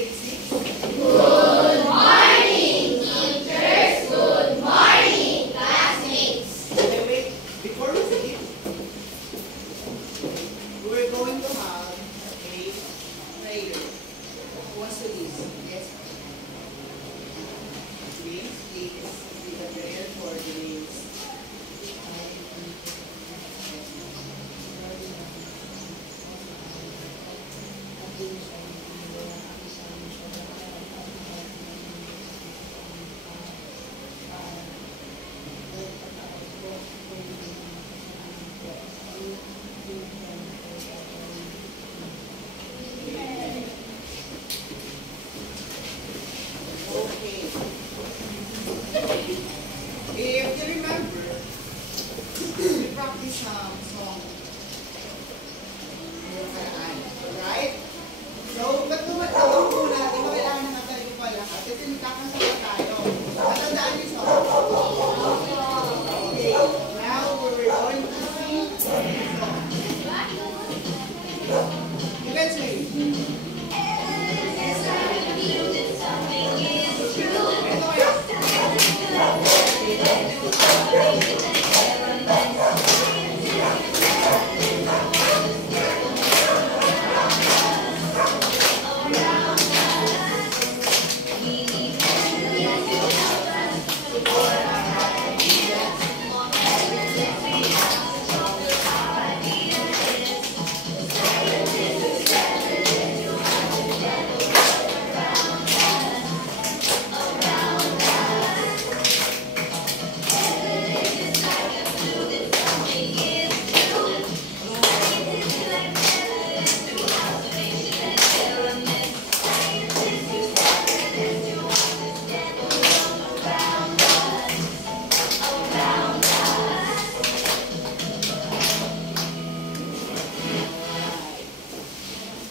grade 6? Good morning, teachers. Good morning, classmates. Okay, wait. Before we begin, we're going to have a prayer. Who wants to lead? Yes. James, please lead a prayer for James. Okay. If you remember, we practice some song. Right? So, ba't tumatawag muna? Di ba kailangan na tayo pa lahat? Kasi nagkakasama tayo. Matandaan yung song. Okay. Now, we're going to sing the song. You can sing.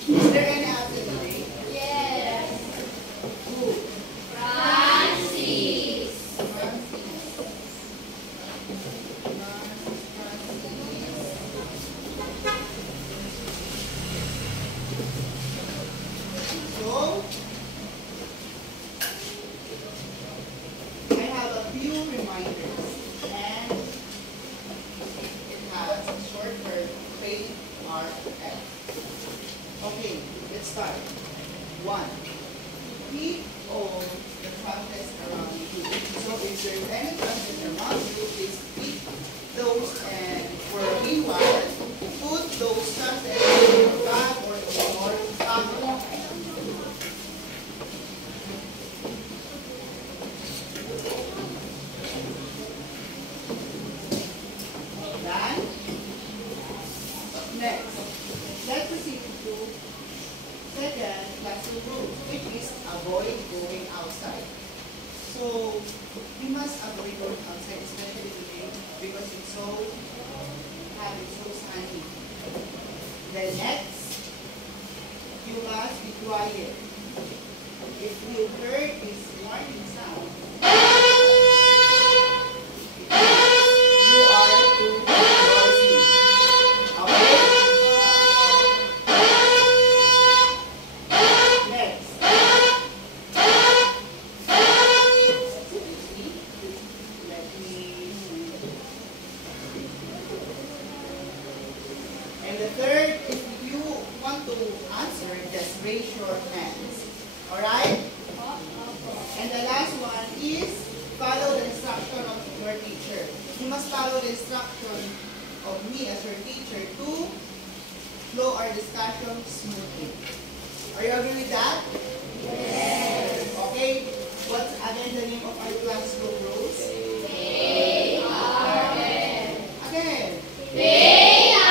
Is there any answer today? Yes. Who? Francis. So, I have a few reminders, and it has a short word, KRF. Okay, let's start. 1. Keep all the trumpets around you. So if there's any trumpets around you, please keep those, and for meanwhile, put those trumpets in your bag or in your pocket. Done? Next, let's proceed to second classroom rules, which is avoid going outside. So, we must avoid going outside, especially today, because it's so hot, it's so sunny. Then next, you must be quiet. If you heard this warning sound, you are too noisy. Okay? Next. Let me. And the third, if you want to answer, just raise your hands. Alright? And the last one is follow the instruction of your teacher. You must follow the instruction of me as your teacher to flow our discussion smoothly. Are you agree with that? Yes. Okay. What's again the name of our classroom rules? A-R-N. Again. A-R-N.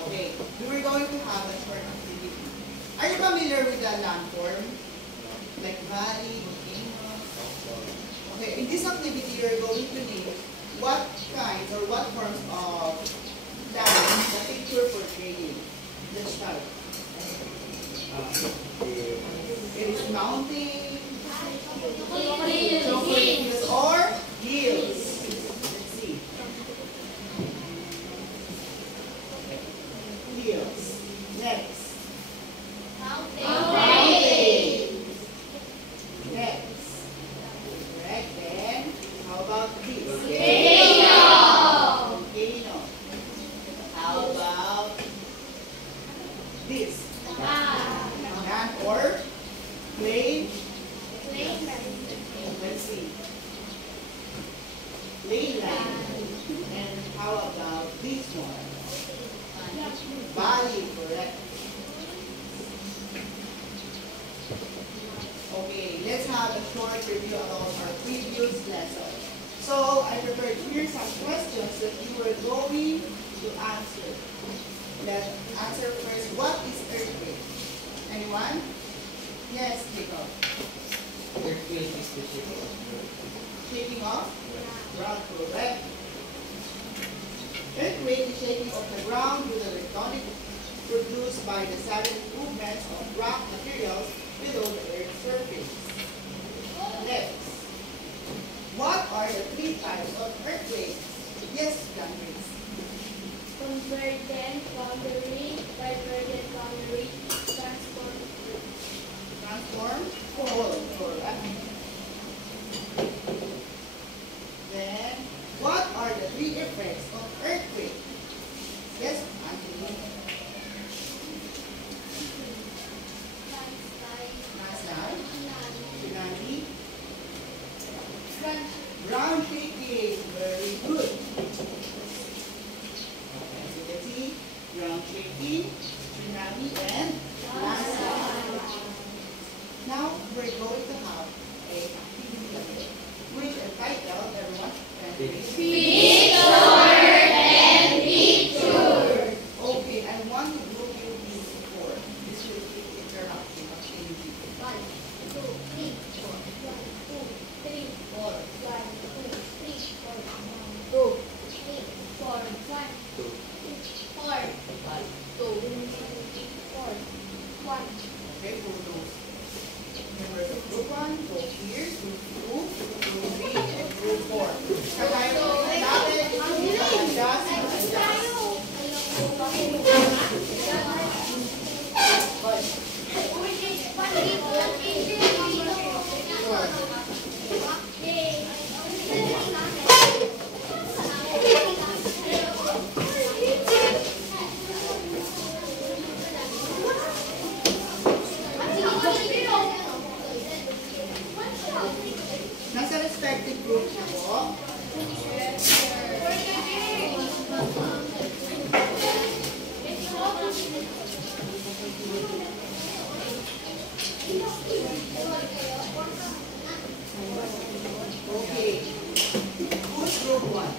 Okay. We were going to have a short activity. Are you familiar with the landform? Like valley, volcano? Okay. In this activity, you're going to name what kinds or what forms of land the picture portraying. Let's start. It is mountain, hills, or hills. Valley, correct. Okay, let's have a short review about our previous lesson. So, I prepared here some questions that you were going to answer. Let's answer first, what is earthquake? Anyone? Yes, Jacob. Earthquake is the shaking of the earth. Shaking of ground, correct. Earthquake is shaking of the ground due to the tectonic produced by the sudden movements of rock materials below the Earth's surface. Next, what are the three types of earthquakes? Yes, Candice. Convergent boundary, divergent boundary, transform. Transform, fold, correct. Then, what are the three effects of earthquake? Yes, Anthony. Landslide, tsunami, ground shaking. Very good. As you can see, ground shaking, tsunami, and landslide. Now, we're going to have a activity which is titled, everyone, okay, I want to group you into four. This will keep interrupting of anything. 1, 2, 3, 4. 1, 2, 3, 4. 1, 2, 3, 4. 2, 3, 4. 1, 2, 4. 1, 2, 3, 4. 1. Okay, who knows? Members of group 1, group here, group 2, group 3, and group 4. Kagaya ko natin, adjust. Nasa respective group na po. Okay. Who's group 1?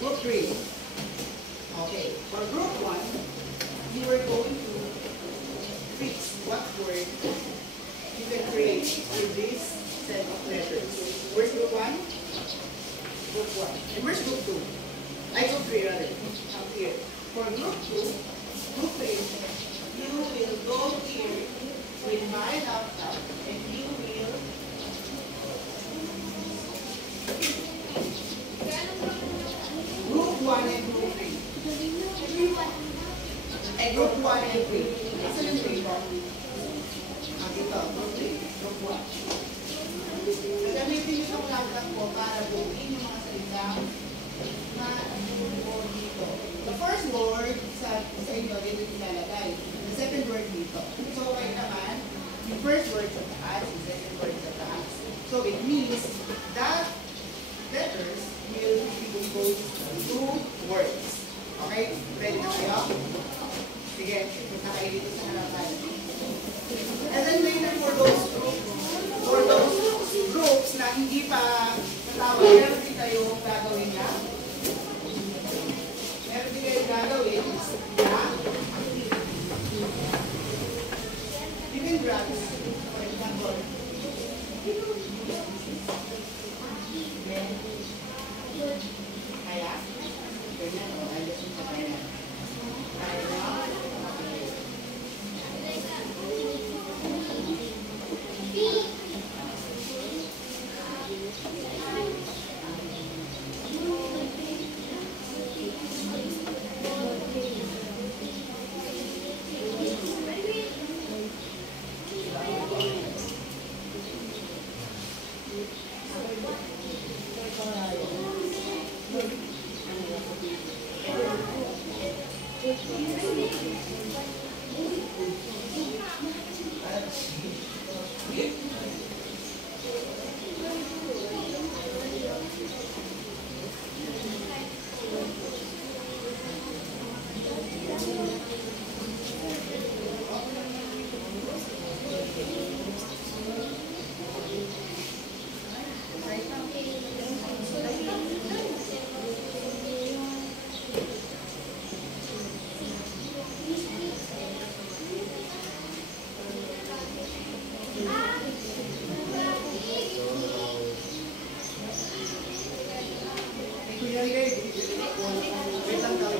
Group 3. Okay. For group 1, you were going to fix what word you can create with this set of letters. Where's group 1? Group 1. And where's group 2? Group 3 rather. Up here. For group 2, group 3, you will go here with my laptop and you will group 1 and group 3. And group 1 and 3. Asa yung 3 mo? Dito, group 3, group 1. Gagamitin nyo itong laptop ko para buuin yung mga salitang na po dito. The first word sa inyo, dito ilalagay. The second word dito. So, right naman, yung first word sa taas, yung second word sa taas. So, it means that letters will be composed of 2 words. Okay? Ready na kayo? Sige, punta kayo dito sa harapan. And then later for those groups na hindi pa natawag, meron din kayo gagawin na. Meron din kayo gagawin na you can grab this. For example, kaya? Ganyan o, ayos yung kaya. Kaya? Wait lang daw.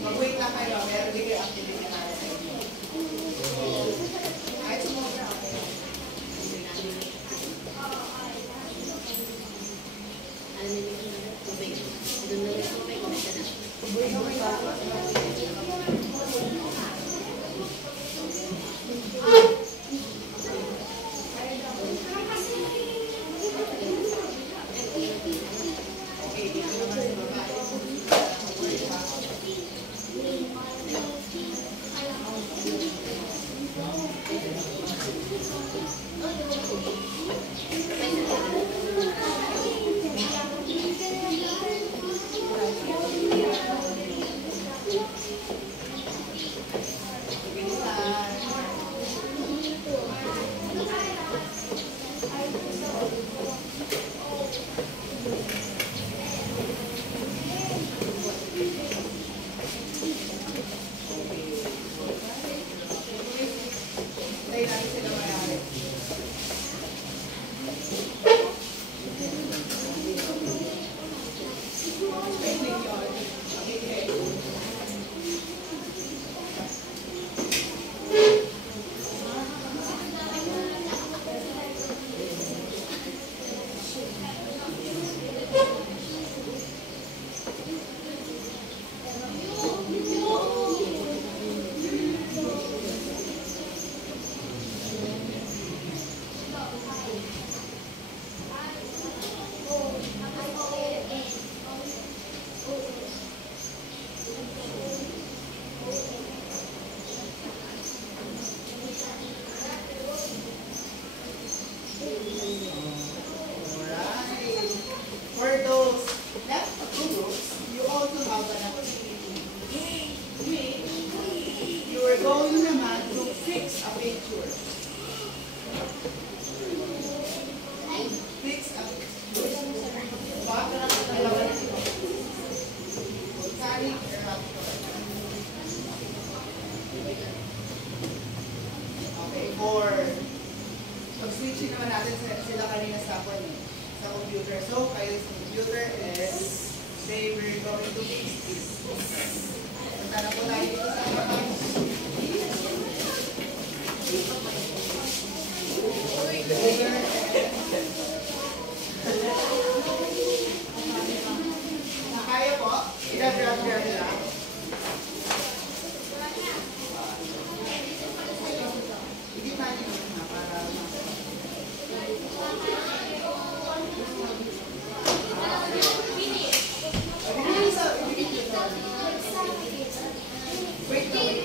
Mag-wait lang kayo. Meron din kayo activity na natin sa inyo. Kahit sumobra, okay. Okay, dito naman si babae. Tayo natin sila mayari. Alright. For those left two groups, you also have an activity. You are going naman to fix a picture. Fix a picture. Dalawa na ito. Volcanic eruption. Okay, for pag-switching naman natin sila kanina sa computer. So, kayo sa computer is say we're going to fix this. Punta na po tayo dito sa kaya po, i-grab lang. Hindi pa niyo na para wait lang.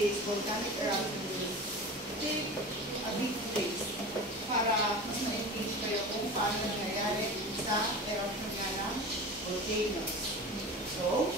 this volcanic eruption will take a big place para mas na-engage kayo kung paano nangyayari sa eruption nga ng volcanoes. So,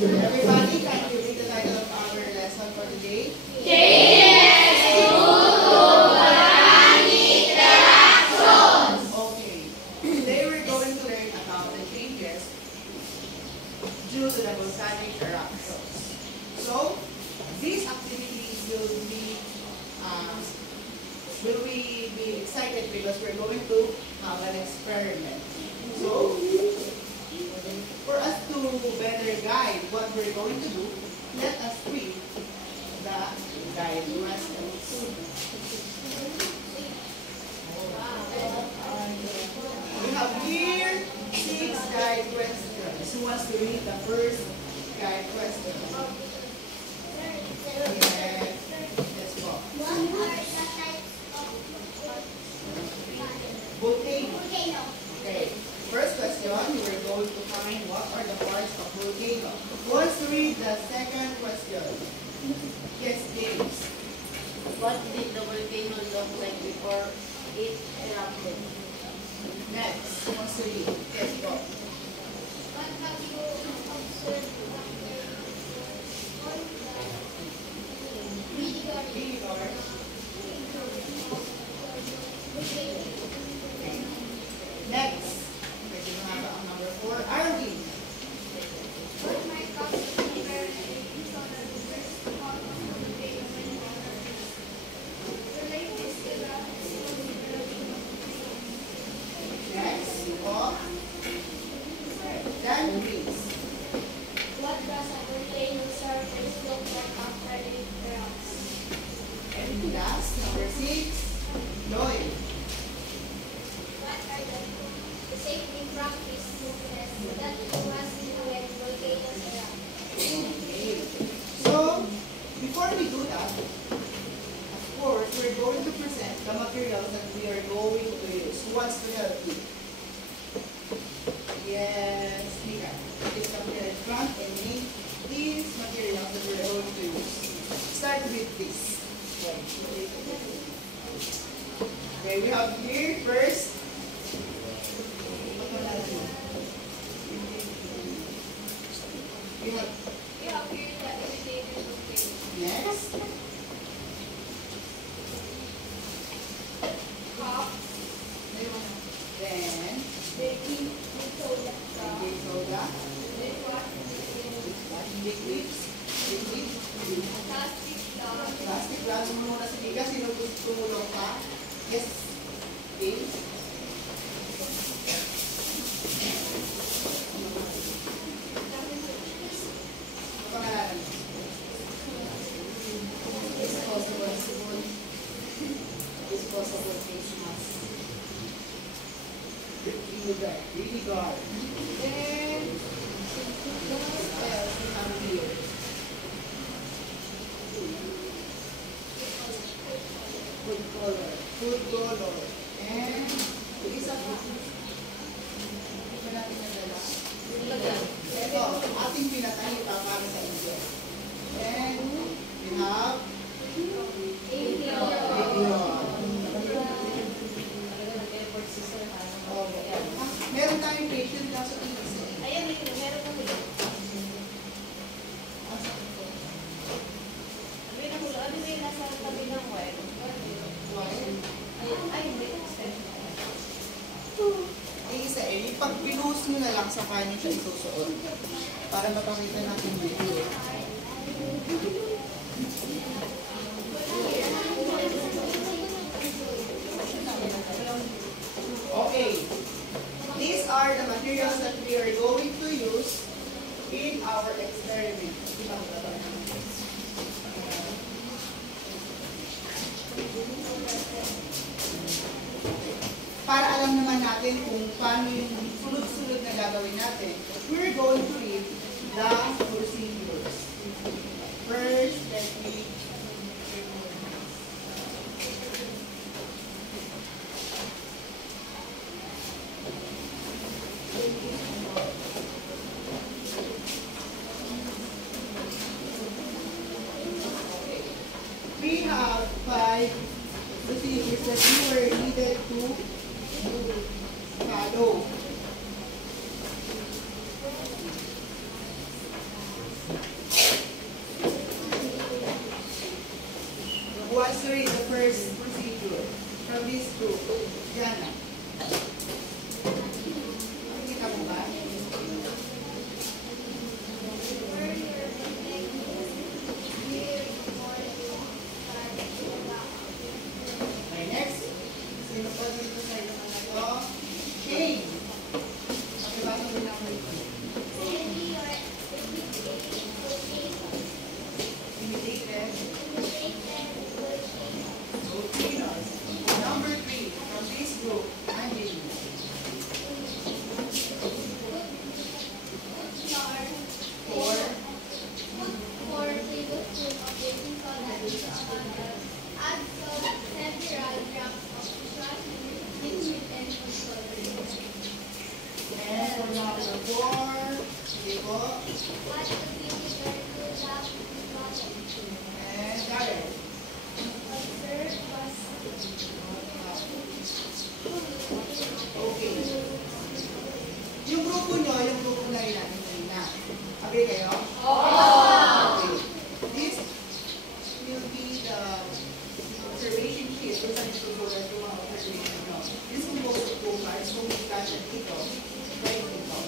everybody, can you read the title of our lesson for today? Okay. Today we're going to learn about the changes due to the volcanic eruptions. So, these activities will we be excited because we're going to have an experiment. So, for us to better guide what we're going to do, let us read the guide questions. We have here 6 guide questions. Who wants to read the first guide question? Yes. Let's go. Volcano. Okay. First question, we are going to find what are the parts of volcano. Who wants to read the second question? Yes, James. What did the volcano look like before it erupted? Next, who wants to read? Yes, go. What have you observed Meteor. Next, pwede mo nga ba ang number 4? Arvin. What might cause the fever and so the reverse cause of the volcano when water relate this to the Next, Paul. Dan, please. What does a volcano surface look like after it erupts? And last, number 6, Lloyd. What are the safety practices that you must do when volcanoes erupt? Okay. So, before we do that, of course, we're going to present the materials that we are going to use. Who wants to help you? Yes, Mika. Please come here in front and name these materials that we're going to use. Start with this. Okay, we have here first. We have You have here the imitated volcano. next. Cup, Then, baking soda, baking soda, liquid, liquid, plastic bag, plastic bags mo muna si Mika. Sino gusto tumulong ka? Yes, James. Ano pangalanan mo? Disposable face mask. Really good. Then, what else we have here? Food color. Food color. And, yung isa pa. Hindi ba natin nadala? Ito, ating pinatahi para sa India. And, we have Avion. Meron tayong patient lang sa TBC. Ayan, meron ko huli. Ano yung huli? Ano yung nasa tabi ng wire? Ay, wait. Isa pag pinuhos nyo na lang sa kanya siya isusuot para mapakita natin video. Okay. These are the materials that we are going to use in our experiment. Para alam naman natin kung paano yung sunod-sunod na gagawin natin, we're going to read the procedures. First, let me we have 5 procedures that you were needed to follow. Who wants to read the first procedure from this group? Jana. Kita mo ba? Okay, next. Sino pa dito sa iyo na ito? Shane. Pakibasa mo na ako ito. Imitated. Filipinos. Number 3, from this group, Angie. Four. And for number 4, Diego. And Darren. Okay. Yung grupo nyo, yung grupo na rin natin kanina. Agree kayo? Okay. This will be the observation sheet. Kung saan isusulat yung mga observation nyo. This composed of 2 parts. Kung may discussion dito, right dito.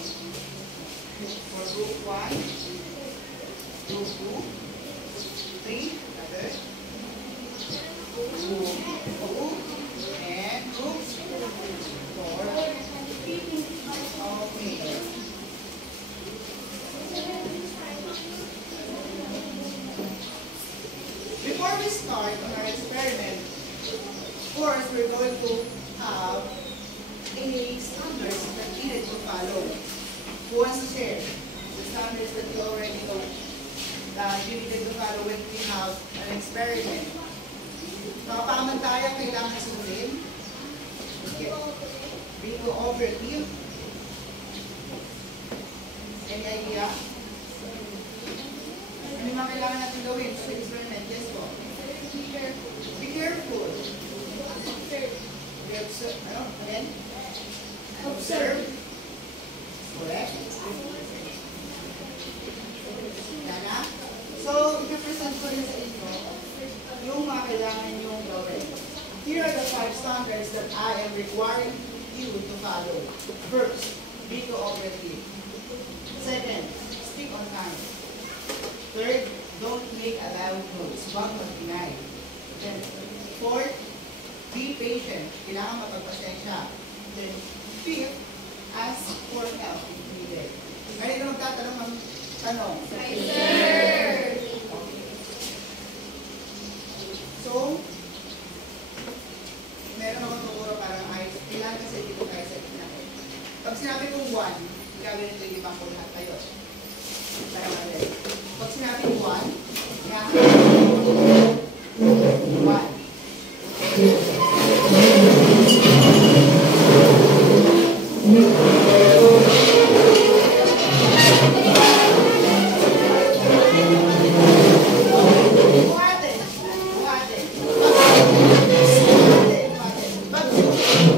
For group 1, group 2, 3, other, group 2, and group 4. Okay. Before we start on our experiment, of course, we're going to have a standards that we need to follow. Who wants to share the standards that you already know that you needed to follow when we have an experiment? Nakapamantayan kailangan sundin. Okay. Bigo overview. Any idea? Ano yung mga kailangan natin gawin sa experiment? Yes po. Be careful. Observe. Ano? Again? Observe. Correct. Yana? So, i-present ko rin sa inyo yung mga kailangan nyo gawin. Here are the 5 standards that I am requiring you to follow. First, be cooperative. Second, speak on time. Third, don't make a loud noise. Huwag mag-deny. Then, fourth, be patient. Kailangan mapagpasensya. Then, fifth, ask for help if needed. Ngayon na magtatanong ng tanong. Yes, sir. So, meron akong tuturo parang ayos. Kailangan kasi dito tayo sa pinakit. Pag sinabi kong 1, gagawin ito yung ibang ko lahat tayo. Para mali. Pag sinabi kong 1, gagawin 1.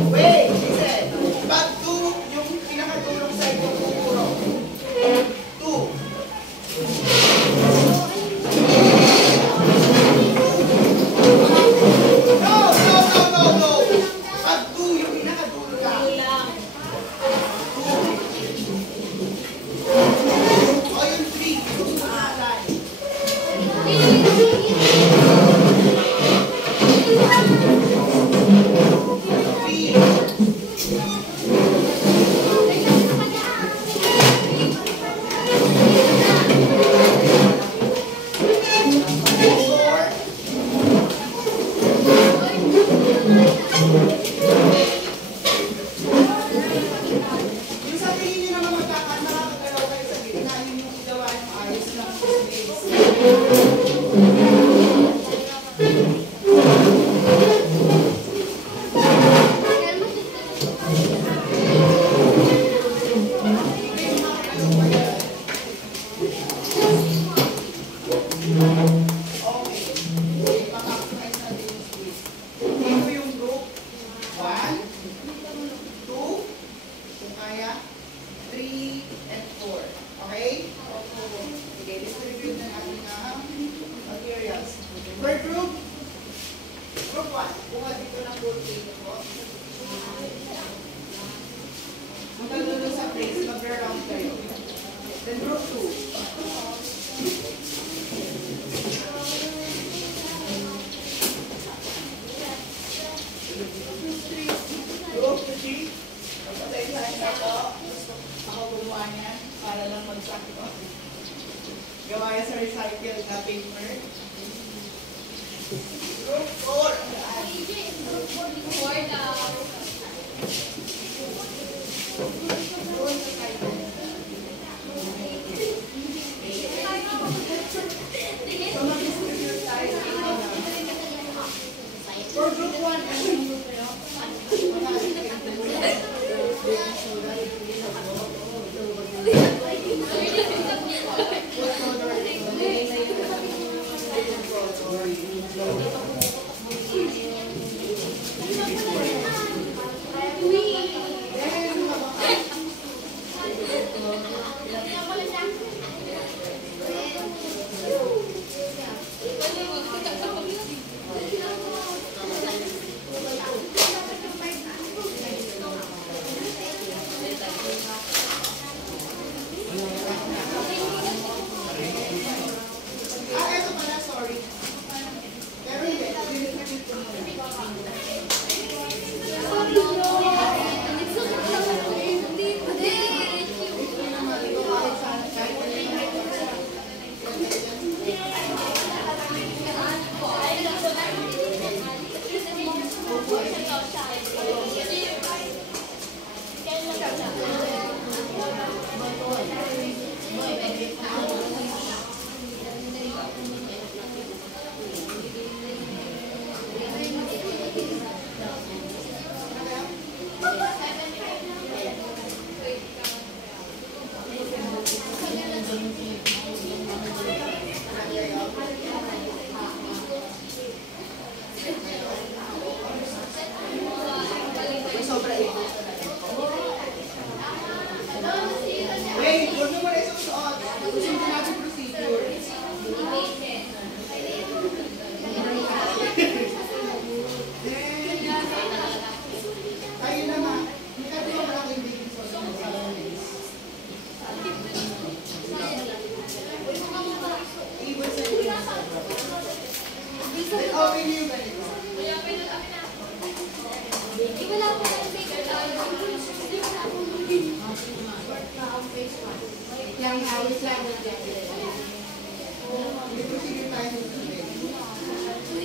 Wait, listen. Pag 2, yung pinakatulong sa ito, tuturo. 2. Then group 2. Group 3. Pagpatay-tayin ako. Ako gumawa niyan para lang magsakto. Gawa yan sa recycle na paper. Group 4. For group 1. Eto pala, sorry. Pero hindi, dinitipid ko muna. Sobra ito. Wait, huwag mo muna isusuot. Susunod natin procedure. Tayo naman. Magkano yung malaking baking soda mo sa lamis? Ibon sa iyo. Okay na yung ganito. Yang awis lang. May procedure tayo sa sabi.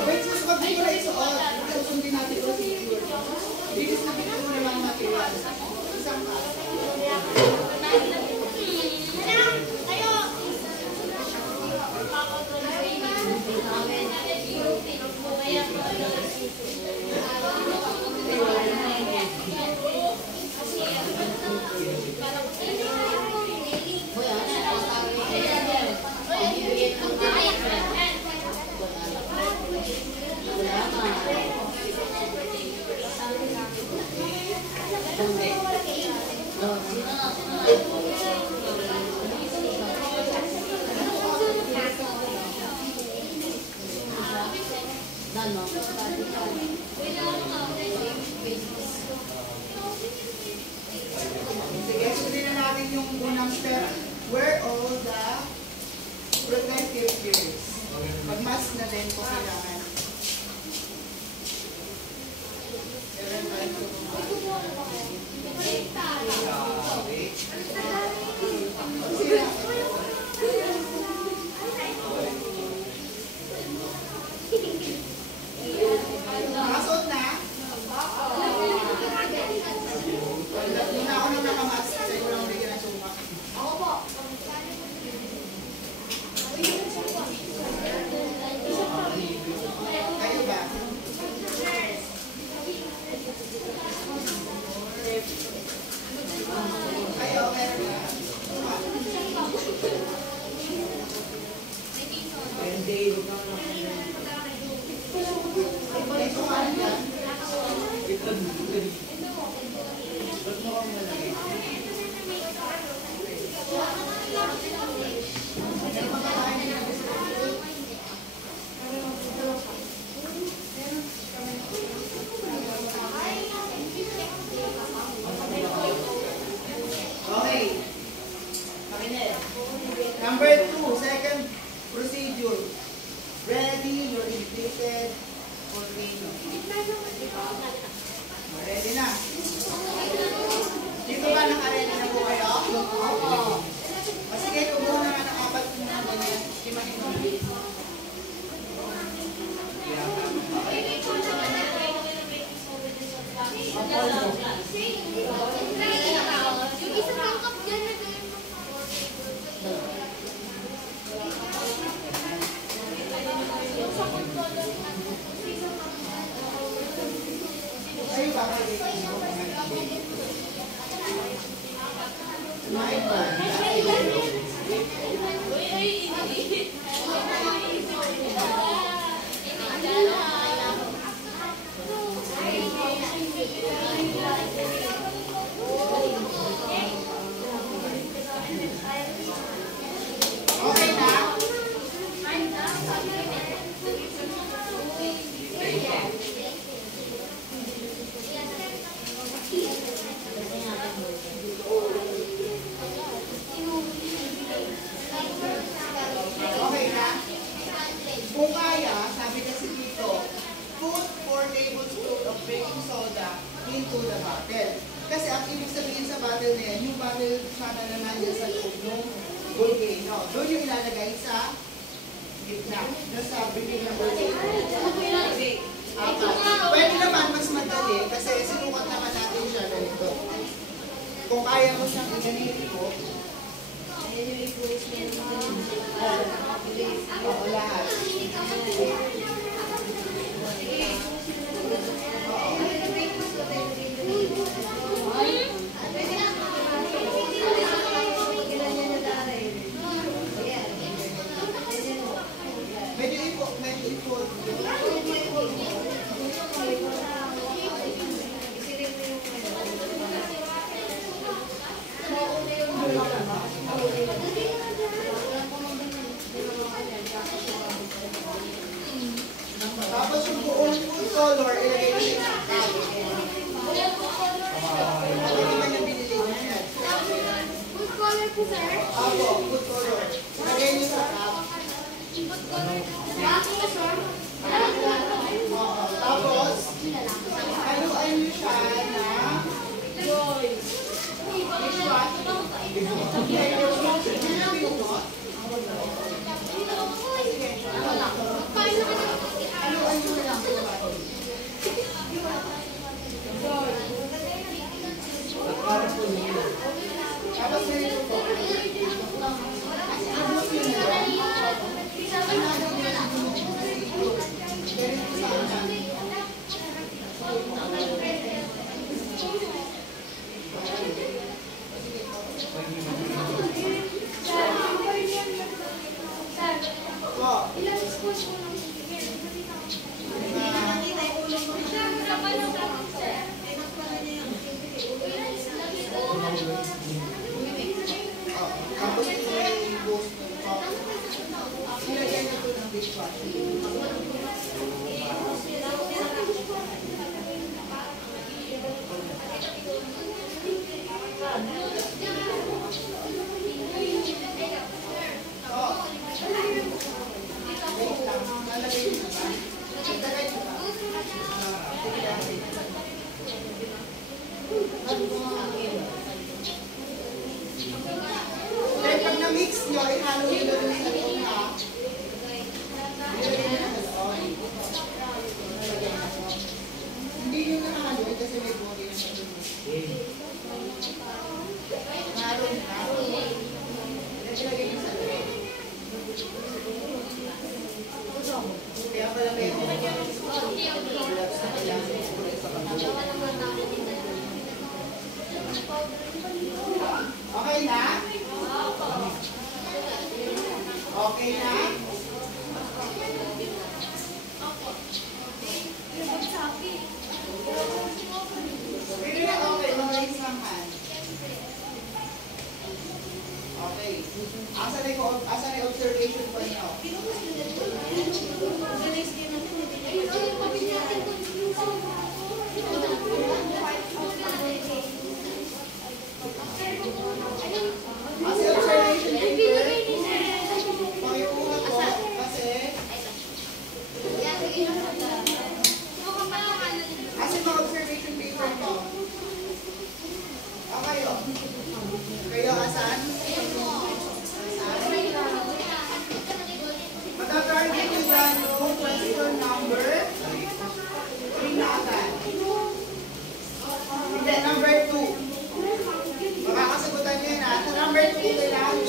Wait, Sige, sundin na natin yung unang step. Wear all the protective gears. Mag-mask na din kung kailangan. Nakasuot na? Muna ako nang nakamask. Sa'yo lang bigyan ng suma. Ako po. Kayo ba? Kayo, meron ba? May suma na yan. Okay. Number 2, second procedure. Ready your inflated volcano. Ready na. Dito ba naka-ready na po kayo? Oo. Sige, kumuha na nga ng 4 na ganyan. Yung isa pang cup dyan na gawin mo. Kayo ba? Kumain ba? Okay na? Okay na? Kung kaya, sabi kasi dito, put 4 tablespoons of baking soda into the bottle. Kasi ang ibig sabihin sa bottle na yan, yung bottle sana na nandiyan sa loob ng volcano. Doon yung ilalagay sa gitna. Doon sa beginning ng volcano. Pwede naman mas madali kasi sinukat naman natin siya ganito. Kung kaya mo siyang i-ganito, oo, lahat. Medyo ipot. nyo, ihalo nyo doon sa loob ha. Ilagay nyo na sa loob. Hindi nyo nakahalo kasi may body na sa loob. Halo nyo. Ilagay nyo sa loob. Kaya pala may okay na? Okay na? Pwede na okay, mag-raise ng hand. Okay. Asan yung observation po niyo? Kasi observation paper, pakiuha ko kasi mga observation paper nyo. Okay o. Kayo asan? Matatarget nyo dyan yung question number 3 na agad. Hindi, number 2. Makakasagutan nyo yun ha. Sa number 2 kung kailangan,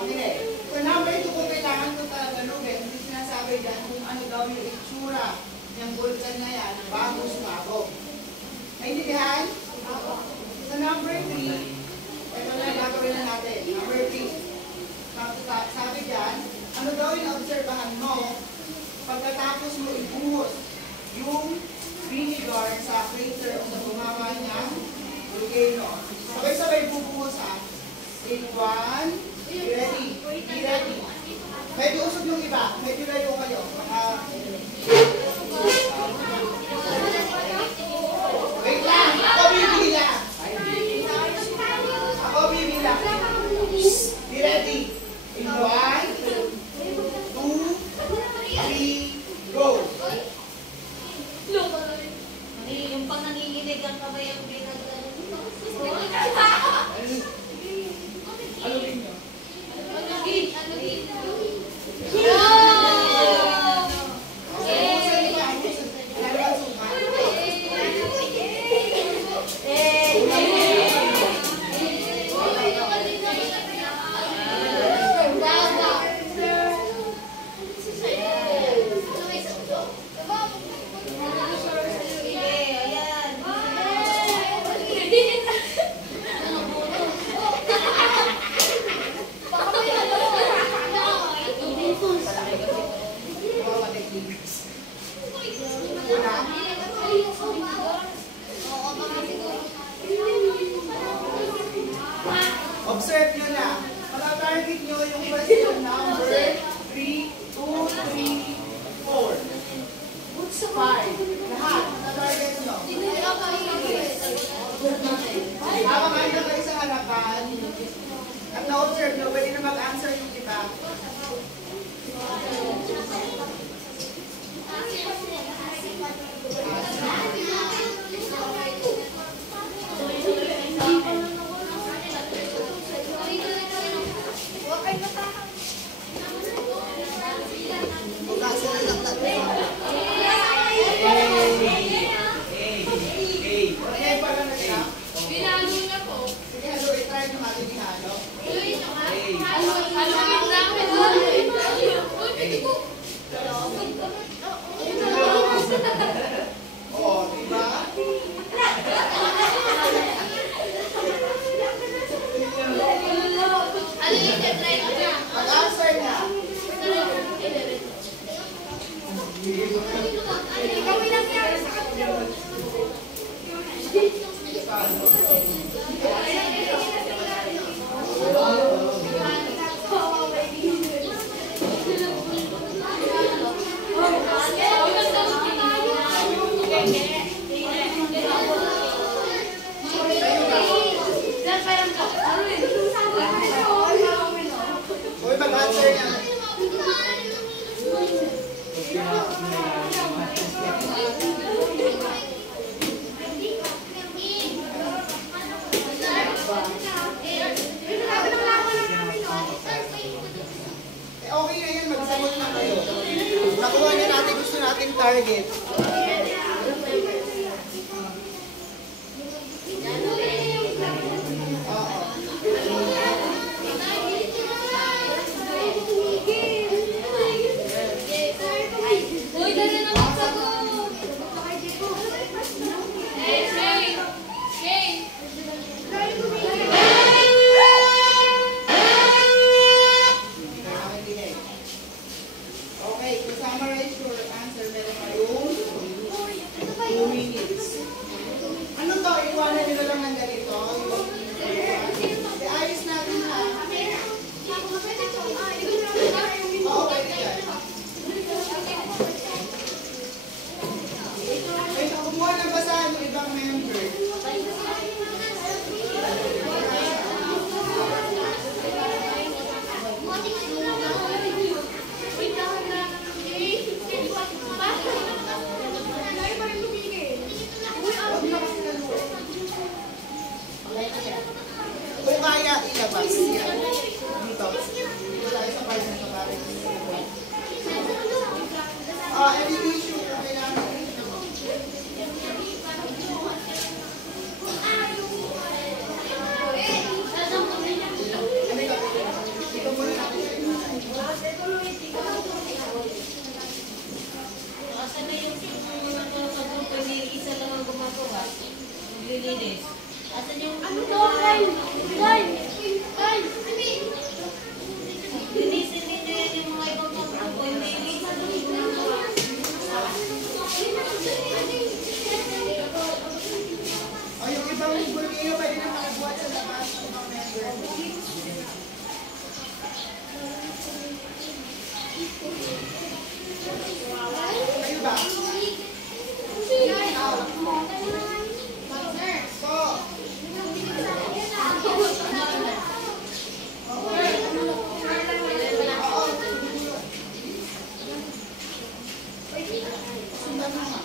okay. Sa number 2 kung kailangan ko talaga lugin, hindi sinasabi dyan kung ano daw yung itsura ng bulkan na yan bago sumabog. Naintindihan? Sa number 3, ito na gagawin na natin. Number 3. Sabi dyan, ano daw yung obserbahan mo pagkatapos mo ibuhos yung vinegar sa crater o sa bumaba niyang volcano. Sabay-sabay bubuhos ha. In 1, be ready. Be ready. Medyo usog yung iba. Medyo layo kayo. Wait lang. Ako bibilang. Ako bibilang. Be ready. In 1, 2, 3, go. Yung pang nanginginig ang kamay ang Observe nyo na. Matatarget nyo yung question number 3, 2, 3, 4. 5. Lahat. Matatarget nyo. Habang kayo kayo sa harapan at na-observe nyo, pwede na mag-answer yung iba. target. Oo. Uy, dali na magsagot. Hey, hey. Hey. Okay, to summarize your answer, meron kayong 2 minutes. Ano to? Iwanan nyo na lang ng ganito. Ayos natin ha. Oo, pwede yan. Wait, kumuha ng basahan yung ibang member. Kung kaya, ilabas. Yan. Dito. Dito tayo sa part na kabarin. Any issue kung kailangan. Ito muna natin. Asan na yung pagrupo ni isa lang ang gumagawa? Maglilinis. Asan yung linisin din nila yung mga ibang pagrupo. Hindi isa lang yung gumagawa. O yung ibang bulgino, pwede na makagawa sa labas ng ibang member. Kayo ba? So, sundan mo nga.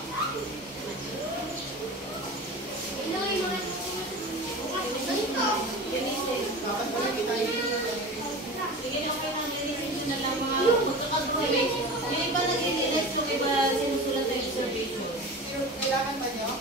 Dapat pala kita Sige, okay lang. Linisin nyo na lang mga magkakagawa. Yung iba naglilinis, yung iba sinusulat na observation. kailangan ba nyo?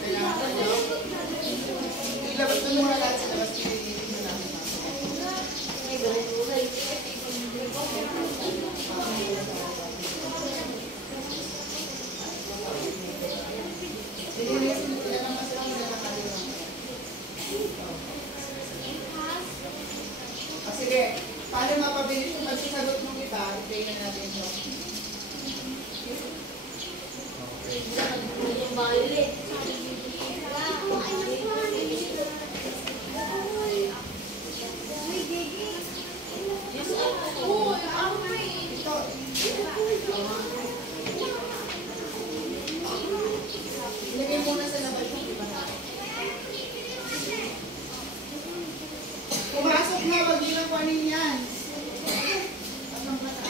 Kailangan ba nyo? Ilabas na muna lahat sa labas. Pinilitin mo namin. Pinilitin mo lang mas lang nila nakalimutan. Sige, paano mapabilis yung pagsasagot mo kita? Tingnan natin ito. Yung bali. Ito. Ilagay muna sa labas yung iba na. Pumasok na, wag nilang kuhanin yan. Pasang mata.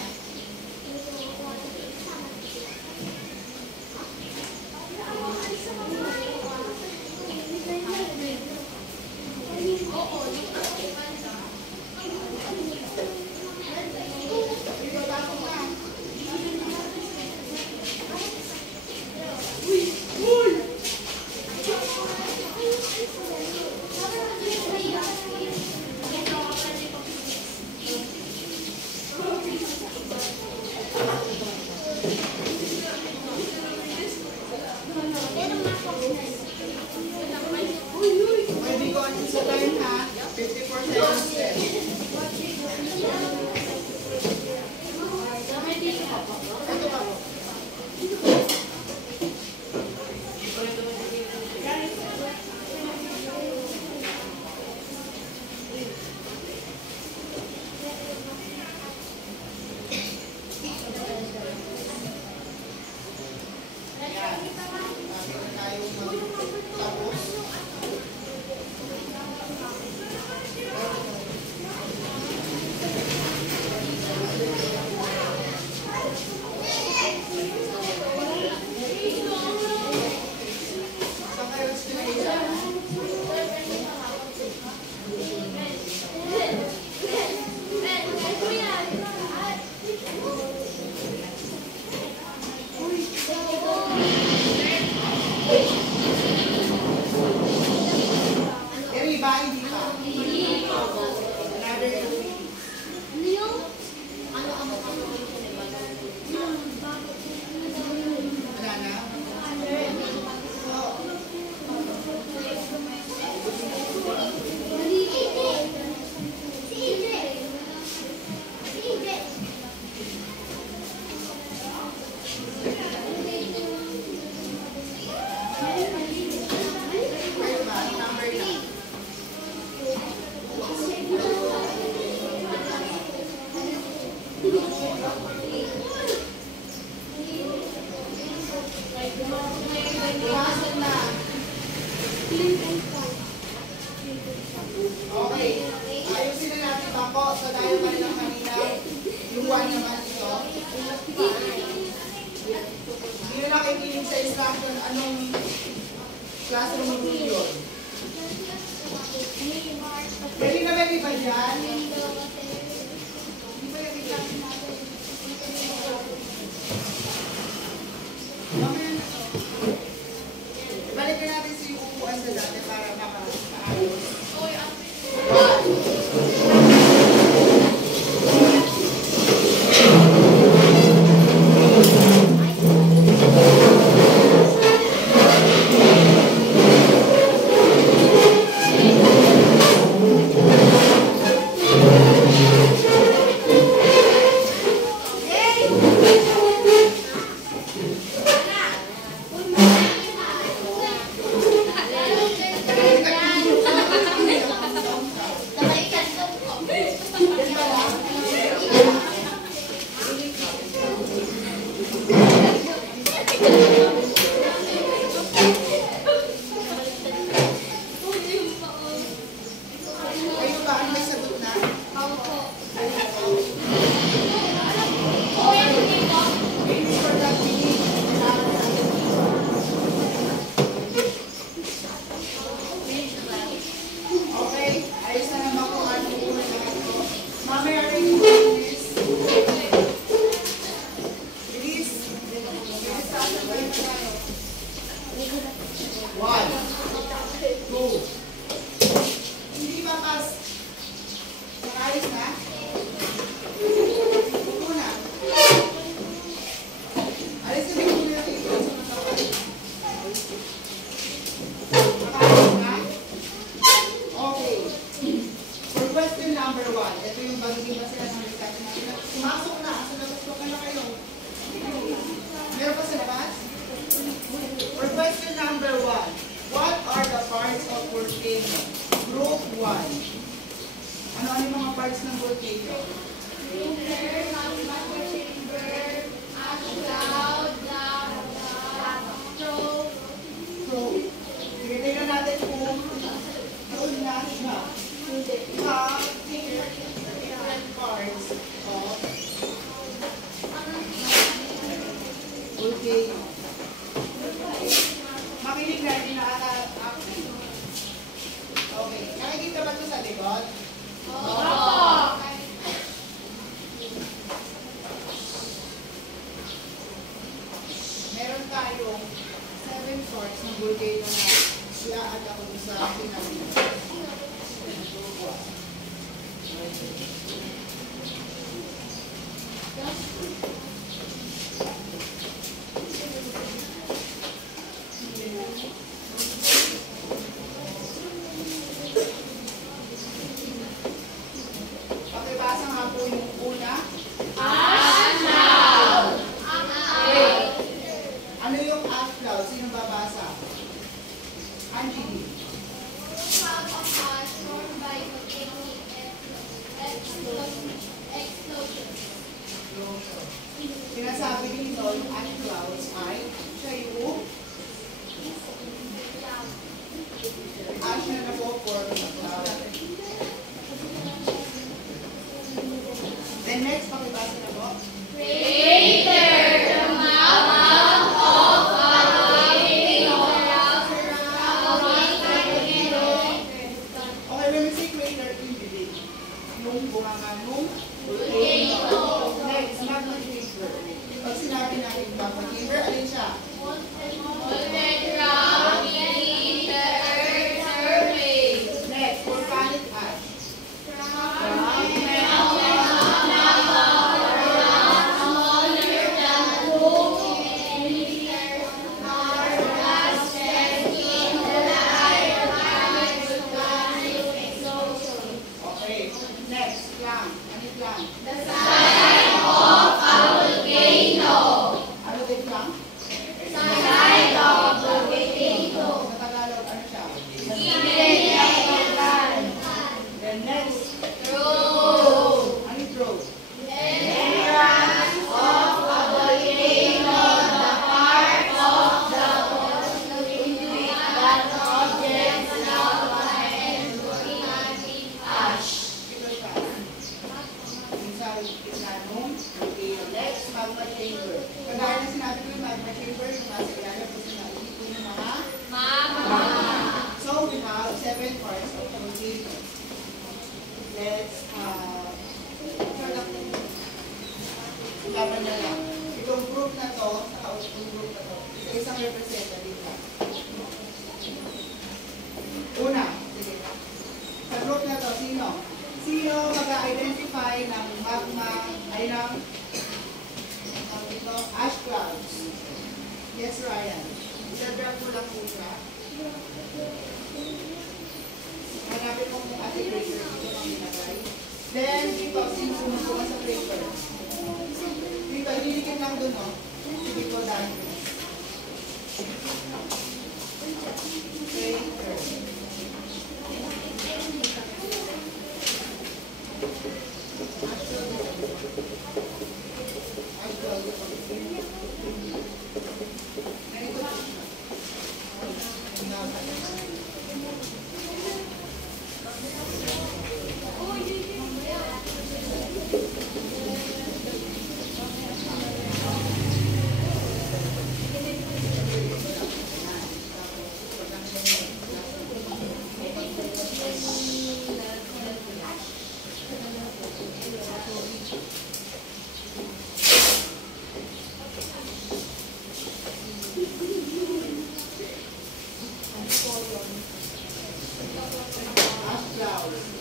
Okay. Ayusin na natin bako. So tayo pa rin ang kanina. Yung 1 naman ito. Hindi na nakikinig sa instruction anong classroom rule yun. Pwede na ba iba dyan? Di ba yung iba? Mamaya na. Ibalik na natin si upuan sa dati para makaayos. Kayo ba ang may sagot na? Thanks for that meeting. Okay, ayos na naman kung ano yung una lahat ko. Mamaya rin yung business. Bilis. Bilis tayo. Balik na tayo. 1, 2. Hindi ba kas? Nakayos na? Upo na. Alisin mo muna yung ito sa matawan. Nakayos na? Okay. For question number 1, ito yung bagay ba sila ng discussion natin. Pumasok na. Sa labas ko na kayo. Meron pa sa labas? For question number 1, what are the parts of volcano? Group 1. Ano yung mga parts ng volcano? So, tingnan natin kung doon na siya. Different parts of volcano. Makinig na, hindi nakaka-active. Okay. Nakikita ba ito sa likod? Meron tayong 7 parts ng volcano na siya at ako sa sinabi. Pakibasa nga po yung una. Ano yung ash cloud? Sino babasa? Angie. Sinasabi dito yung ash clouds ay siya yung ash na napo-form sa cloud. Then next, pakibasa na po. Okay, when we say crater, hindi. Yung bunganga nung volcano. Next, magma-vapor. Pag sinabi natin magma-vapor, Isang representative lang. Una, sige. Sa group na to, sino? Sino mag-identify ng magma ay ng ash clouds? Yes, Ryan. Isa-drop mo lang po siya. Hanapin mo kung ate breaker dito ang nilagay. Then, dito, sinusunod ko sa breaker. Dito, ililikit lang dun, no? Sige po, dahil. Breaker.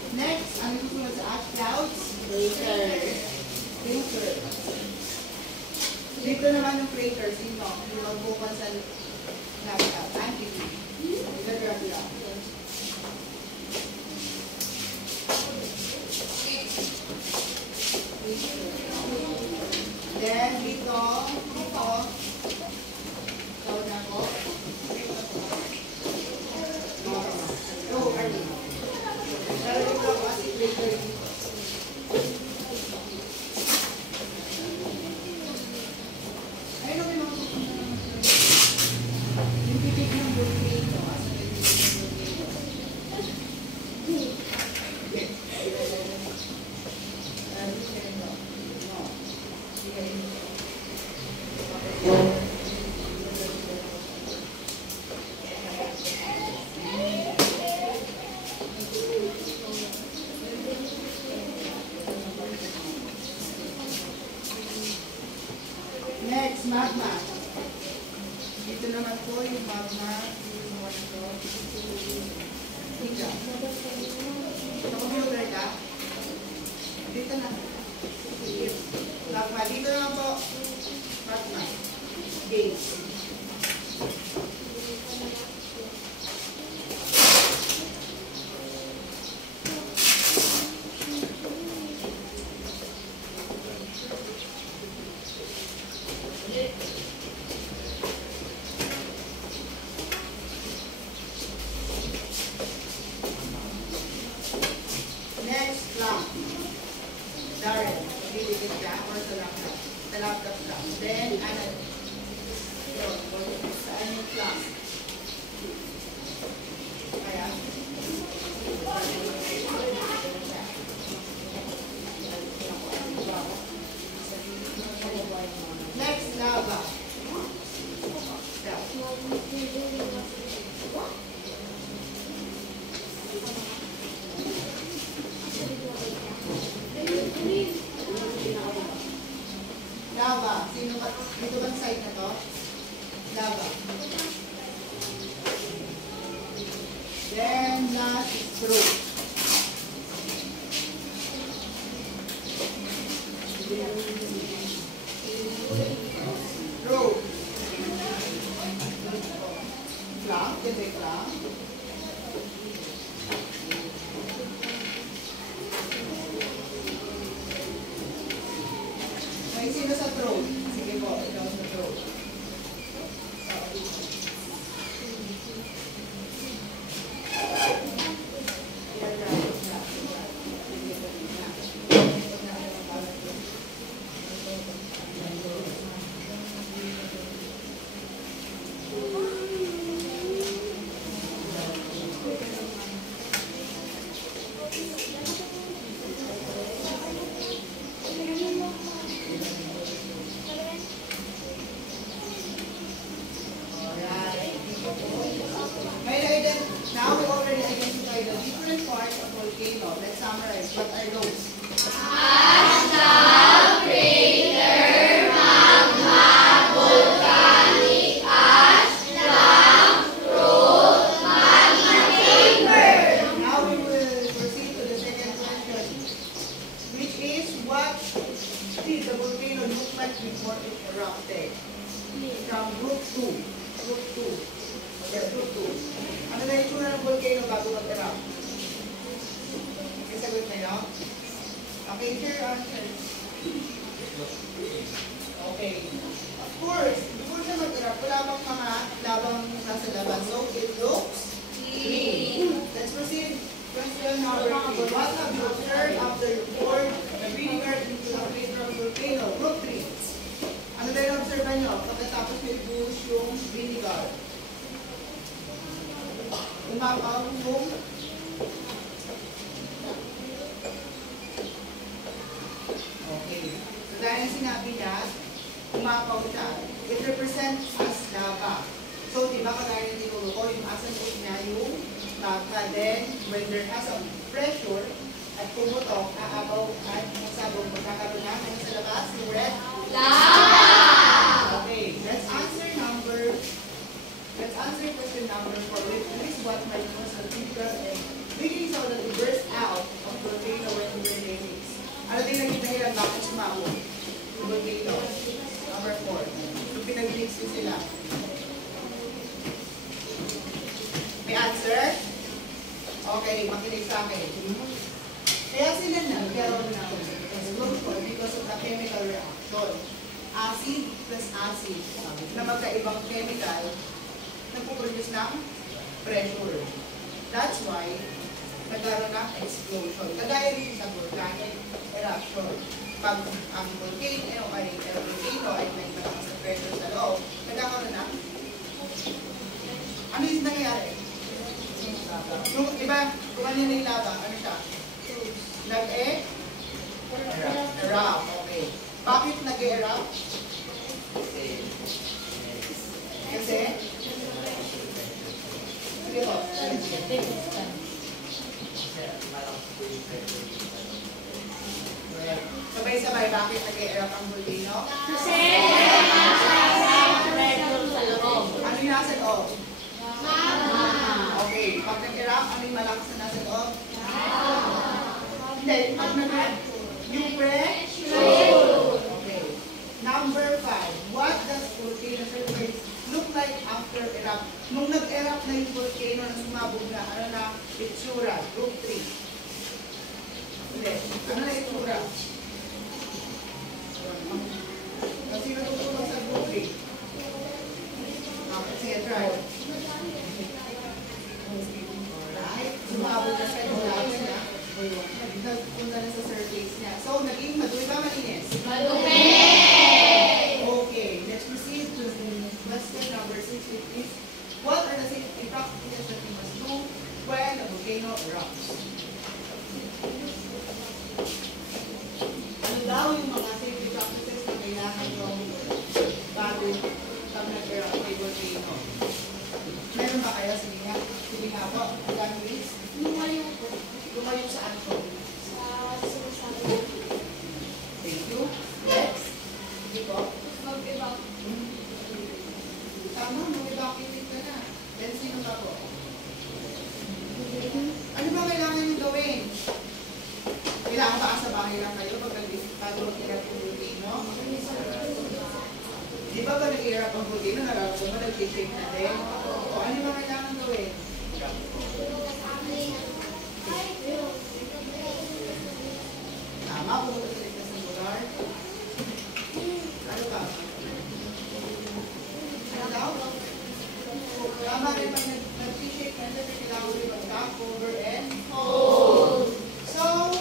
Next, ano yung susunod sa ash clouds? Breaker. Breaker. Dito naman yung breaker. Sino? Yung magbukan sa laptop. Angie. Ilagay lang. Then, dito. Tawag na ko. Go, Arlie. Next, magma. Dito naman po yung magma. Dito. Sa computer ka? Dito na. Magma. Dito naman po. Magma. Base. Next, lamp. Darren, liligid ka or sa laptop? Sa laptop lang. Then, ano? Saan yung lamp? Kaya? Next, lava. Lava. Sino ba? Dito bang side na to? Lava. Then, last is throat. Throat. Clamp. Ganda yung clamp. May sino sa throat? Sige po, ikaw sa throat. group 2. Group 2. Yes, group 2. Ano na yung itsura ng volcano bago mag-erupt? Okay, sagot na yun? Okay, share answer. Okay. Of course, before siya mag-erupt, wala bang mga labang nasa labas. So, it looks green. Let's proceed. Question number 3. What have you observed after you poured the vinegar into the flame from volcano? Group 3. Ano na yung observe nyo? Pagkatapos may buhos yung vinegar. Umapaw yung okay. So dahil sinabi niya, umapaw siya. It represents as lava. So, di ba kagaya ng tinuro ko, yung asan po niya yung lava. Then, when there has a pressure at pumutok, aabaw at magsabog, magkakaroon na ano sa labas? Yung red? Lava! Okay, let's answer question number 4. Which is what my most typical and beginning so that it burst out of volcano when we were babies. Ano din naging dahilan bakit sumabog? Yung volcano. Number 4. So, pinag-mix ko sila. May answer? Okay, makinig sa akin. Kaya sila nagkaroon ng explosion because of the chemical reaction. Acid plus acid na magkaibang chemical nagpo-produce ng pressure. That's why nagkaroon ng explosion. Kagaya rin sa volcanic eruption. Pag ang volcano ay may malakas na pressure sa loob, nagkakaroon ng ano yung nangyayari? Diba, kung ano yung lava, ano siya? Nag-erupt. Okay. Bakit nag-erupt? Kasi? Sige po. Sabay-sabay, bakit nag-erupt ang volcano? Kasi ano yung nasa loob? Okay. Pag nag-erupt, ano yung malakas na nasa loob? Hindi. Pag nag-erupt, yung pressure. Okay. Number 5. What does volcano surface look like after erupt? Nung nag-erupt na yung volcano na sumabog na, ano na itsura? Group 3. Hindi. Ano na itsura? Sino tutulong sa group 3? Okay, sige, try. Alright. Sumabog na siya yung lava niya. Nagpunta na sa surface niya. So, naging madumi ba malinis? madumi! Okay, let's proceed to question number 6, which is, what are the safety practices that you must do when a volcano erupts? Ano daw yung mga safety practices na kailangan yung bago pag nag-erupt ay volcano? Meron ba kayo? Sige nga. Sige nga po. Ilang minutes? Lumayo saan po? Thank you. Next. Sige po. Tama, mag-evacuate ka na. Then, sino ka po? Ano ba kailangan yung gawin? Kailangan ba sa bahay lang kayo pag nag-erupt yung volcano? Di ba nag-erupt ang volcano, nararamdaman, nag-shake na din? O ano ba kailangan gawin? Tama, pumunta sa ligtas ng lugar. Ano ba? Ano daw? Tama rin pag nag-shake na siya, kailangan rin mag-tap, over, and hold. So,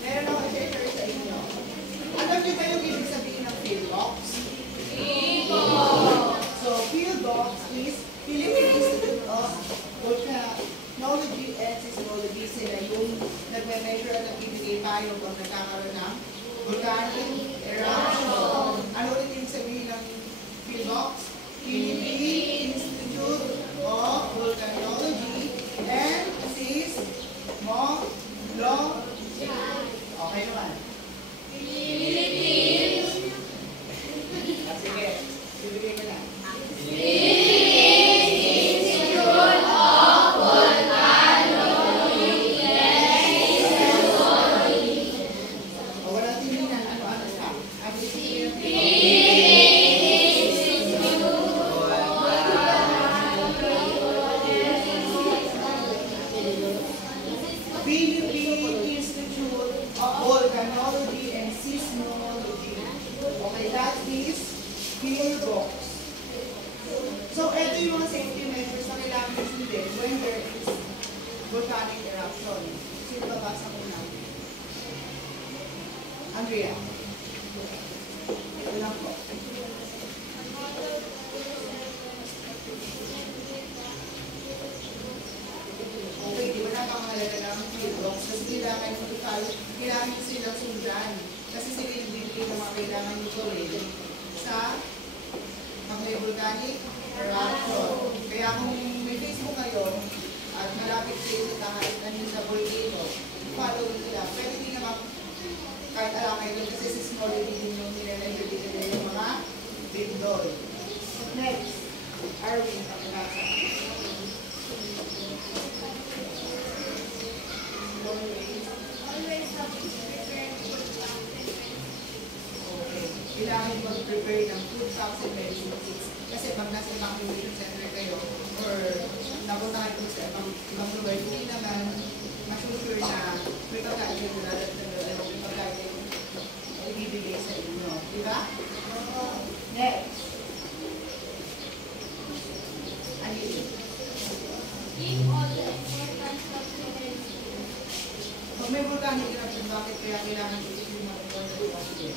meron ako share sa inyo. Alam niyo ba yung ibig sabihin ng field box? So, field box is Philippine Institute of Volcanology and Seismology. Sila yung nagme-measure at nagbibigay tayo kung nagkakaroon ng volcanic eruption. Ano ulit yung sabihin ng field box? Philippine Institute of Volcanology and Seismology. Okay naman. Philippines! Sige, bibigay ko na. O, wala tingin na. Ano siya? So, ito yung mga safety measures na kailangan sundin when there is volcanic eruption. Sino babasa ko na? Andrea. Ito lang po. Okay, di ba napakahalaga ng field dogs? Kasi kailangan nyo silang sundan. Kasi sila yung bibili ng mga kailangan nyo gawin sa pag may volcanic eruption. Kaya kung may Facebook kayo at malapit kayo sa kahit nanin sa volcano, follow nila. Pero hindi naman kahit alam kayo doon kasi seismology din yung nilalagay nila yung mga big doll. Next, Arwin, pakilasa. Always have to prepare food Okay. Kailangan mag-prepare ng food stocks and medicine kits. Kasi pag nasa evacuation center kayo, or napuntahan ko sa ibang lugar, hindi naman masusure na may pagkain yung pagkain ibibigay sa inyo. Diba? Next. Ano yun? Give all the important supplements. Pag may volcanic eruption, bakit kaya kailangan isip yung mga important oxygen?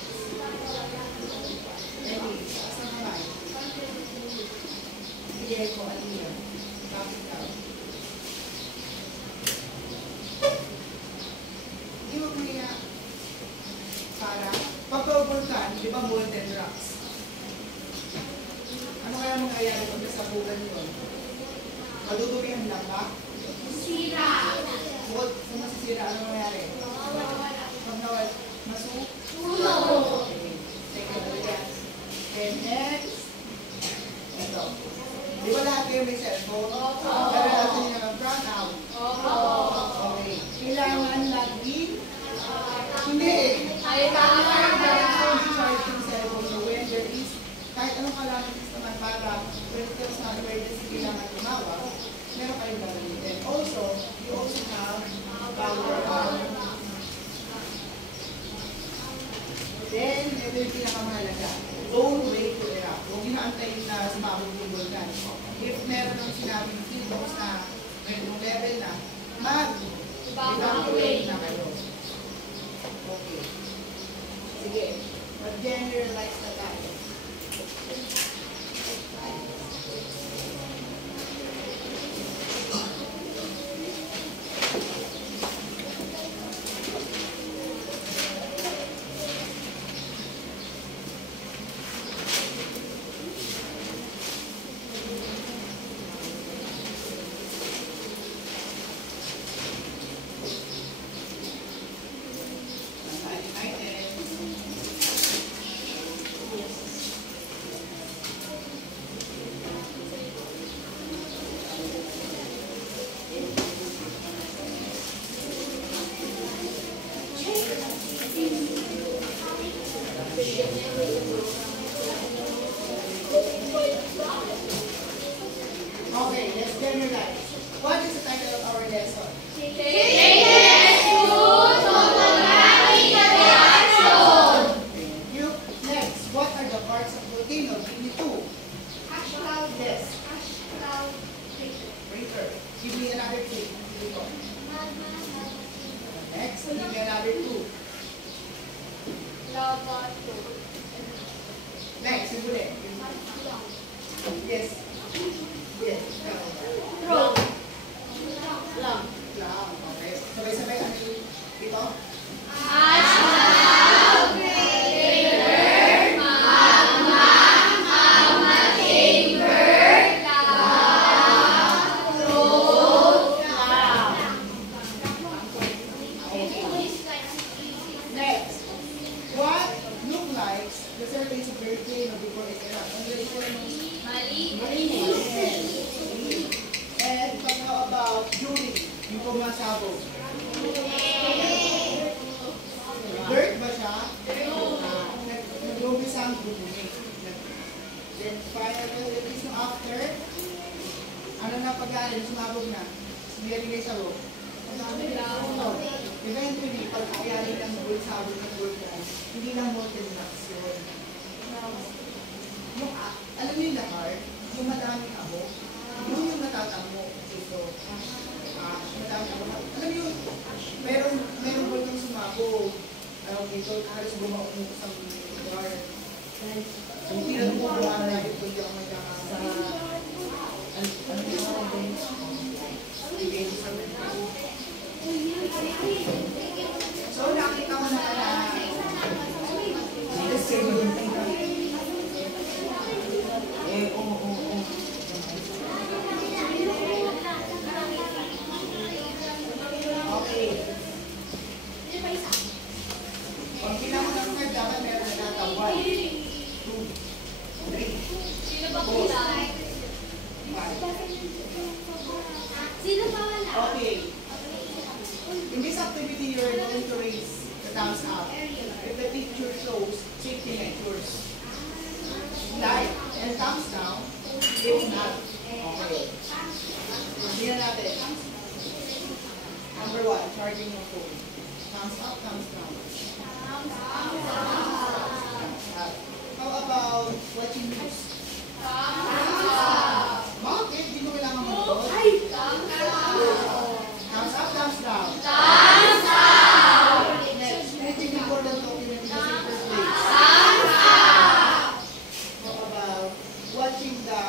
Emily, saan kamay? Diego, Aliyah. Bakit ka? Di mo kaya para pagka-volcan, di ba molten rocks? Ano kaya mangyayari pag nasabugan yun? Madudurihan lang ba? Sira. Kung masisira, ano mangyayari? Pag nawal, Tulog. Second, yes. And next, ito. Di ba lahat kayo may cellphone? Pero lahat nyo ng brown out. Okay. Kailangan lagi? Hindi. Charge yung cellphone nyo when there is, kahit anong calamities naman para when there's not emergency kailangan tumawag, meron kayong gagamitin. Also, you also have power on. Then, ito yung pinakamahalaga. Own way to erupt. Huwag nyo naantayin na sumabog yung vulkan. If meron ng sinabing feelings na may level na, mag-evacuate na kayo. Okay. Sige. Mag-generalize na tayo. Okay, let's generalize. What is the title of our lesson? Thank you. Next, what are the parts of volcano? Give me two. Yes. Crater. Give me another two. Here we go. Next, give me another two. Next, you put it. Yes. Yes. Long. Lang. Okay. Sabay-sabay ano yung ito? Next. What look like the surface of the volcano before it erupts? Ano yung Malinis. And how about during yung pumasabog? Dirt ba siya? Nag-umpisa ang bumumi. Then finally, so after, ano na pag-aaral, sumabog na. Nilagay sa rope. Eventually, pag nangyari ng sabog ng vulkan, hindi lang molten rocks yun. Yung, alam niyo yung lahar? yung madaming abo, yun yung natatamo. Ito. Madaming abo. Alam mo yun, meron po itong sumabog. Dito, halos bumaong sa lugar. Hindi na bumubuha na lang ito yung may So, nakita ko na okay. Pag kailangan ng card, dapat meron na data. 1, 2, 3, Sino ba kulay? 5. Sino pa wala? Okay. In this activity, you're going to raise the thumbs up. If the picture shows safety measures, like and thumbs down, if not, okay. Tingnan natin. Number 1, charging your phone. Thumbs up, thumbs down. How about watching news? Bakit? Di mo kailangan mag-vote? Thumbs up, thumbs down. Next, putting important document in the safer place. How about watching the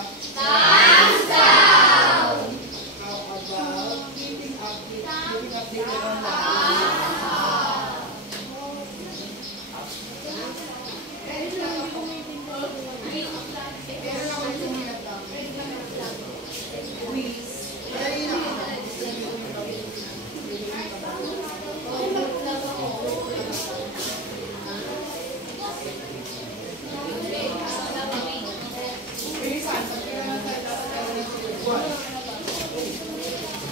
How about keeping updated online? Meron ako yung minute lang. Quiz. Madali na ako. Bilisan. Pagkira na tayo dapat tayo na 1, 2,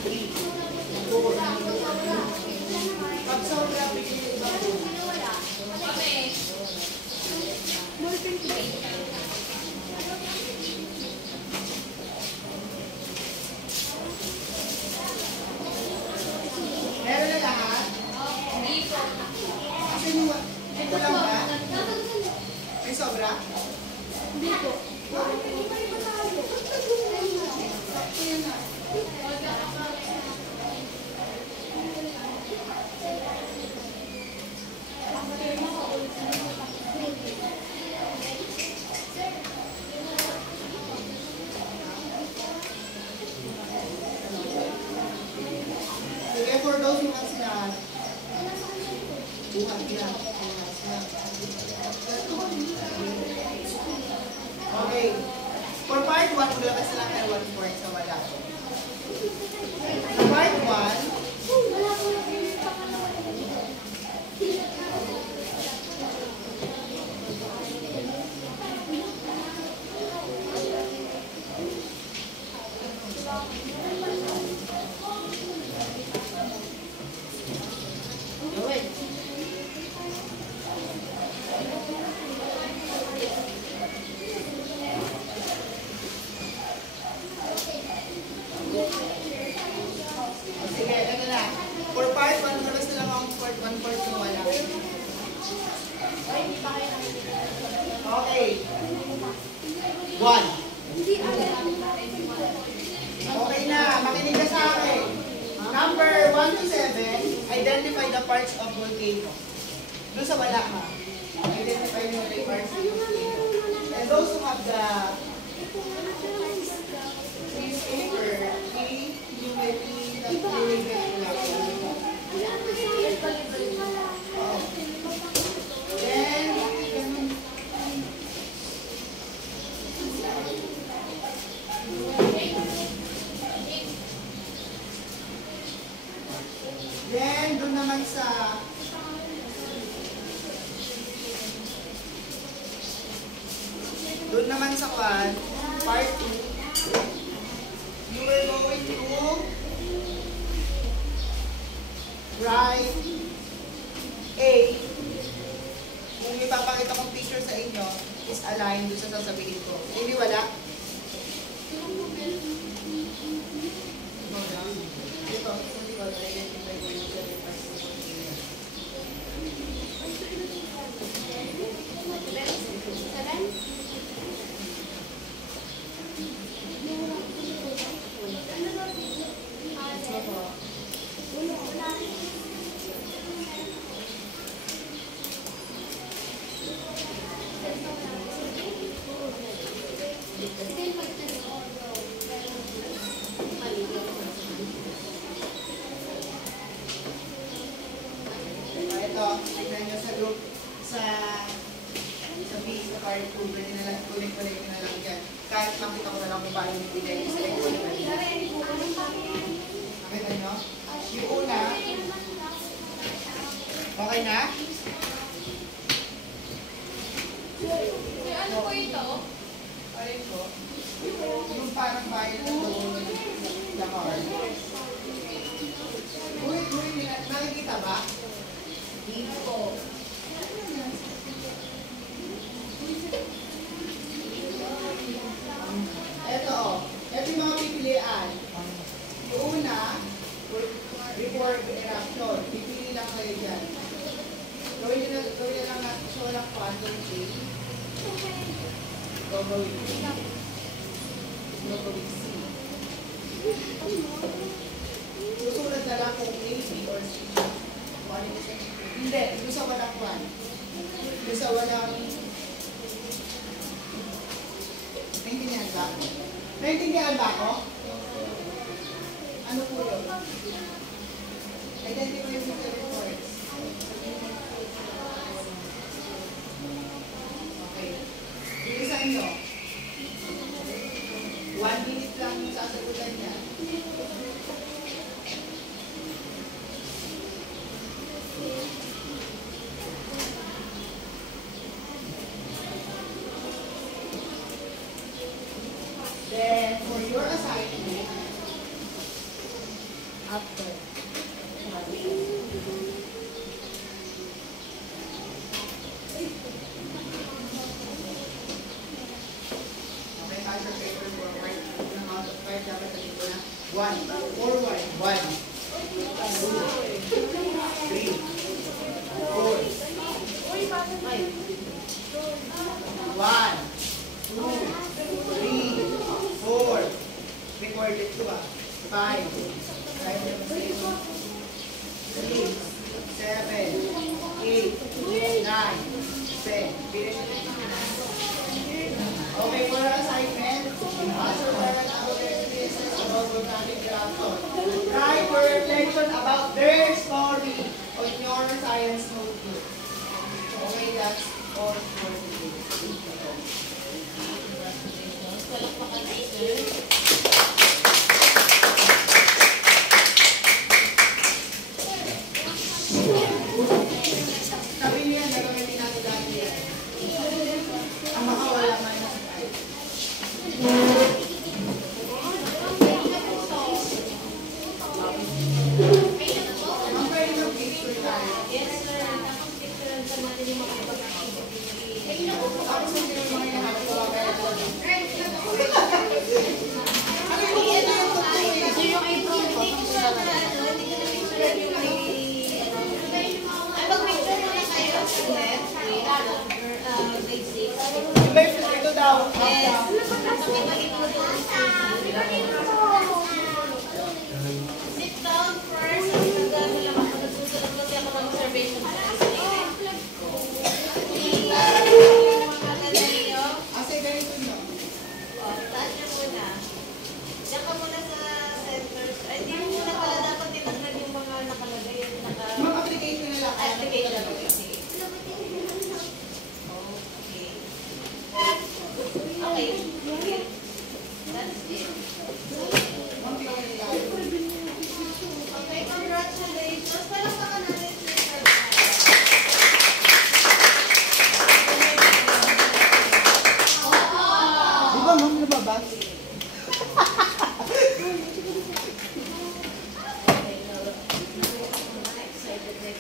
3, 4. Pag sobra, bigyan yung iba po. Meron na lahat? Kasi ito lang ba? May sobra? Sige, for those who have sila, buhat nila. Okay. For part 1, maglabas na lang tayo 1 point sa wala. For part 1, sige, ito na. For part 1, maglabas na lang ang part 1 part na wala. Okay. 1. Okay na, makinig ka sa akin. Number 1 to 7, identify the parts of volcano. Doon sa wala ha. Identify mo the parts of volcano. And those who have the piece of paper, you may be that you will get Then, doon naman sa part 2, you will going to write A. Kung ipapakita kong picture sa inyo, is align doon sa sasabihin ko. Hindi wala? Ito, hindi ko identify ko yung seven parts of volcano. pwede na lang, kulik-kulik na lang yan. Kahit makita ko na lang kung paano nipilay yung sa nakita nyo? Yung una, okay na? Ano po ito? Alin ko? Yung parang bayan na doon, the car. Uy, nakikita ba? Dito. Ito oh, ito yung mga pipilian. Yung una, report eruption. Pipili lang kayo dyan. Gawin nyo lang natin show lang quantum A. Gagawin C. Susunod na lang kung A, B, or C. Hindi, doon sa walang one. Doon sa walang... Naintindihan ba? Naintindihan ba ako? Ano po yun? Identify with the reports. Okay. Bilisan nyo. 1 minute lang yung sasagutan niya. Then, for your assignment, after. Okay, pass your paper forward. Ng out of 5, dapat nandito na. 1. Forward. 1. 2. 3. 4. 1. 2, 3, 4, recorded to 5, 6, 7, 8, 9, 10. Okay, for our assignment, answer current experiences about volcanic eruption. Write your reflection about their story on your science notebook. Okay, that's all for today. Palakpakan na sir. Sabi niya, gagawin din natin dahil yan. Ang makawala man na ay. Ang pwede yung picture tayo. Yes sir. Tapos picture sa natin yung mga Tapos hindi yung mga hinahanap ko lang kaya ito. Ano yung mga yung totoo eh? Sir, yung iPhone ko. Hindi ko sure na ano, hindi ko na picture yung may ay mag-picture mo na kayo sa left. Grade 6. Left, ito daw. Yes. Nakibalik mo doon. Sit down first. Ano lang ako. Nagsusunod kasi ako ng observation. Kasi ganito nyo. Taas niyo muna. Diyan ka muna sa center. Ay, hindi mo muna pala dapat tinagnan yung mga nakalagay. Yung Mga application nila. application. Okay. Okay. Okay. That's it. Okay, congratulations. Palakpakan natin sila. Di ba ma'am lumabas?